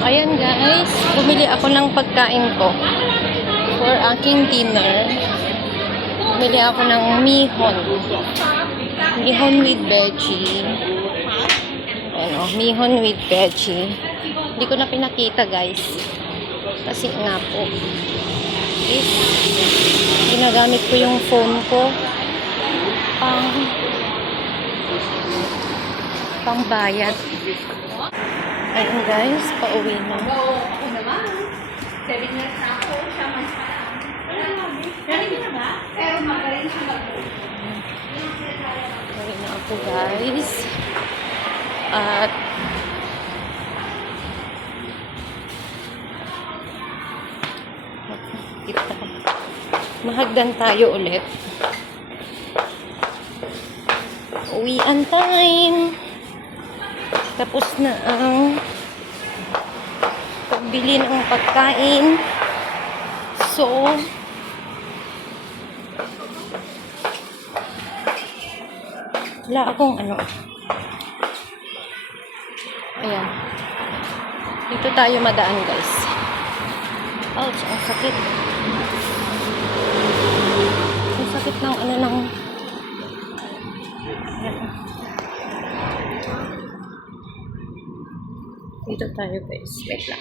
Ayan guys, bumili ako ng pagkain ko for aking dinner. Bumili ako ng mihon. Mihon with veggie. Ano, mihon with veggie. Hindi ko na pinakita guys. Kasi nga po. Is, ginagamit ko yung phone ko pang bayad. Ayun guys, pauwi na. Oo naman. 7 years na ako. Siya mas parang. Galing na ba? Pero magaling siya mag-uwi. Pauwi na ako guys. At mahagdan tayo ulit. Uwian time. Tapos na ang pagbili ng pagkain. So, wala akong ano. Ayan. Dito tayo madaan guys. Ouch, ang sakit. Ang sakit ng ano ng... Ayan. Dito tayo guys. Wait lang.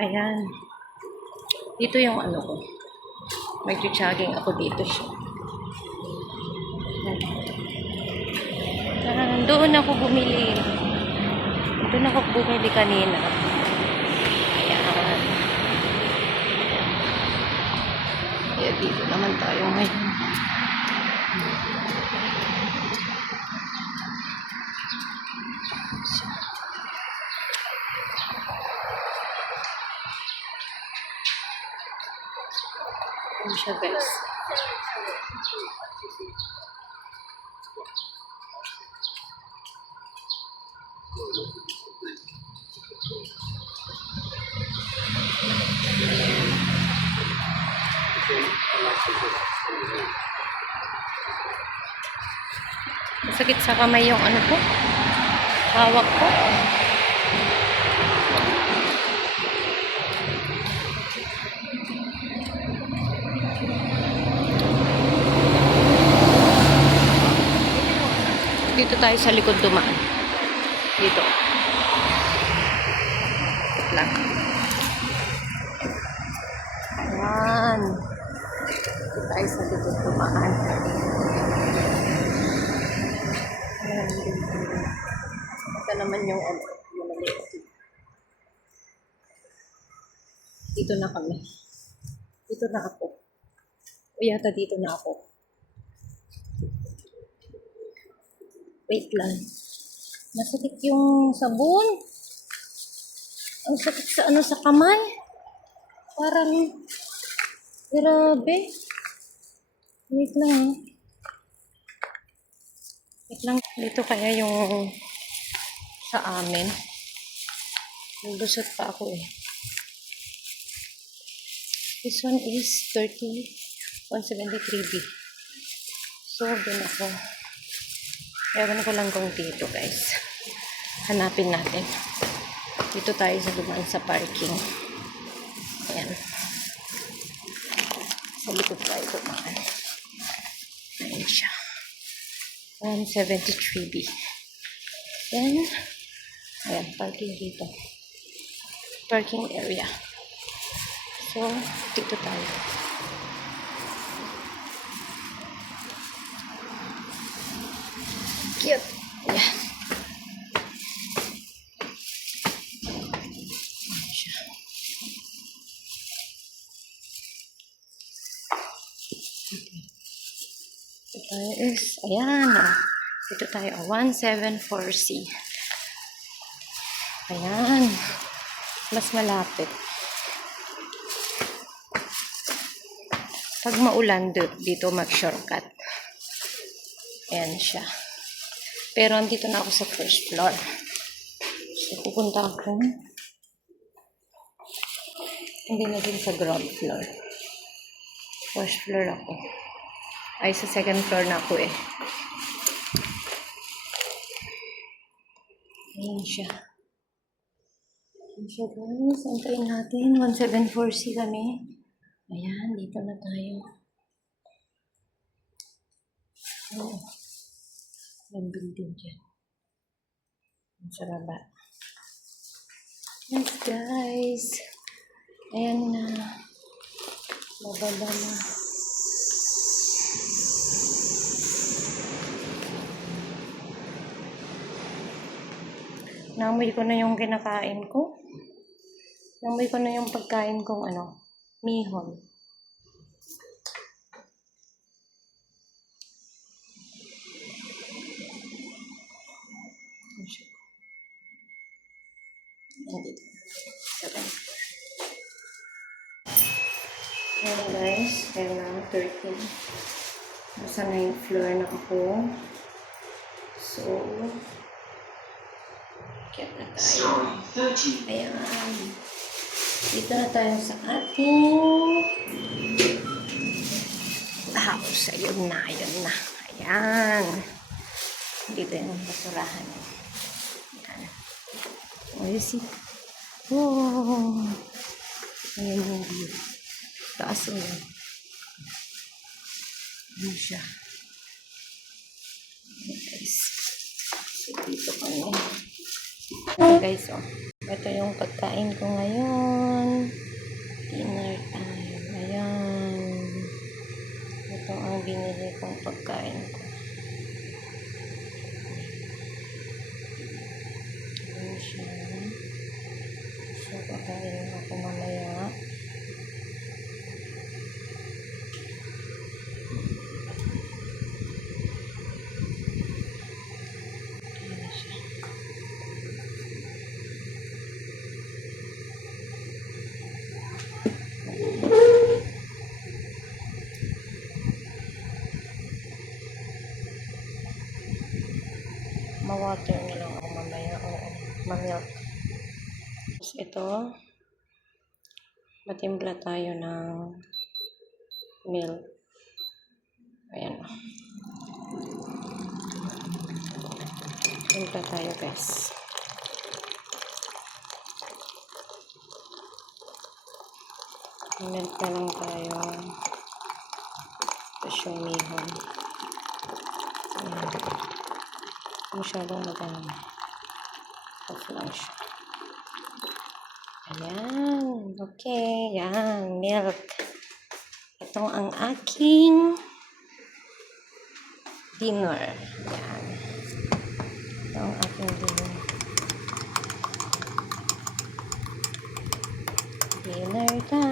Ayan. Dito yung ano ko. Mag-jogging ako dito siya. Ayan. Doon ako bumili. Doon ako bumili kanina. Ayan. Ayan. Dito naman tayo ngayon. Ayan siya guys. Masakit sa kamay yung ano ko. Hawak ko. Dito tayo sa likod dumaan. Dito. Wait lang. Ayan. Dito tayo sa likod dumaan. Ayan. Ito naman yung ano. Yung maliit. Dito na kami. Dito na ako. O yata dito na ako. Wait lang. Masakit yung sabon. Ang sakit sa ano sa kamay. Parang grabe. Wait lang. Wait lang. Dito kaya yung sa amin. Nagdusot pa ako eh. This one is 173B. So, dun ako. Ewan ko lang kung dito guys. Hanapin natin. Dito tayo sa dumaan sa parking. Ayan. Sa likod tayo dumaan. Ayan siya. 173B. Then, ayan, parking dito. Parking area. So, dito tayo. Cute. Ayan. Ito tayo is, ayan. Dito tayo, 174C. Ayan. Mas malapit. Pag maulan, dito mag-shortcut. Ayan siya. Pero andito na ako sa first floor. So, pupunta ako. Hindi na din sa ground floor. First floor ako. Ay, sa second floor na ako eh. Ayan siya. So guys, antayin natin. 174C kami. Ayan, dito na tayo. Oh, yung building dyan. Sa baba. Yes guys. Ayan na. Bababa na. Naamoy ko na yung kinakain ko. Naamoy ko na yung pagkain kong mihon. Nandito. Ayan guys, ayan na, 13. Nasa 9th floor na ako. So, kaya na tayo. Ayan. Dito na tayo sa ating house. Ayun na, ayun na. Ayan. Dito yung basurahan. Ayan. Oh, you see? Oh. Ayan yung view. Taas o yun. Ayan siya. Ayan guys. So, dito kami. Ayan guys, oh. Ito yung pagkain ko ngayon. Dinner time. Ayan. Ito ang binili kong pagkain ko. Ayan siya. So, pagkain ako mamaya. Ayan siya. Ma-water na lang ako mamaya. Oo, ma-milk. Tapos ito, matimpla tayo ng milk. Ayan. Timpla tayo guys. Milk na lang tayo. Tapos yung mihon. Ayan. Masyadong madami. Off lang siya. Ayan. Okay. Yan. Milk. Ito ang aking dinner. Yan. Ito ang aking dinner. Dinner time.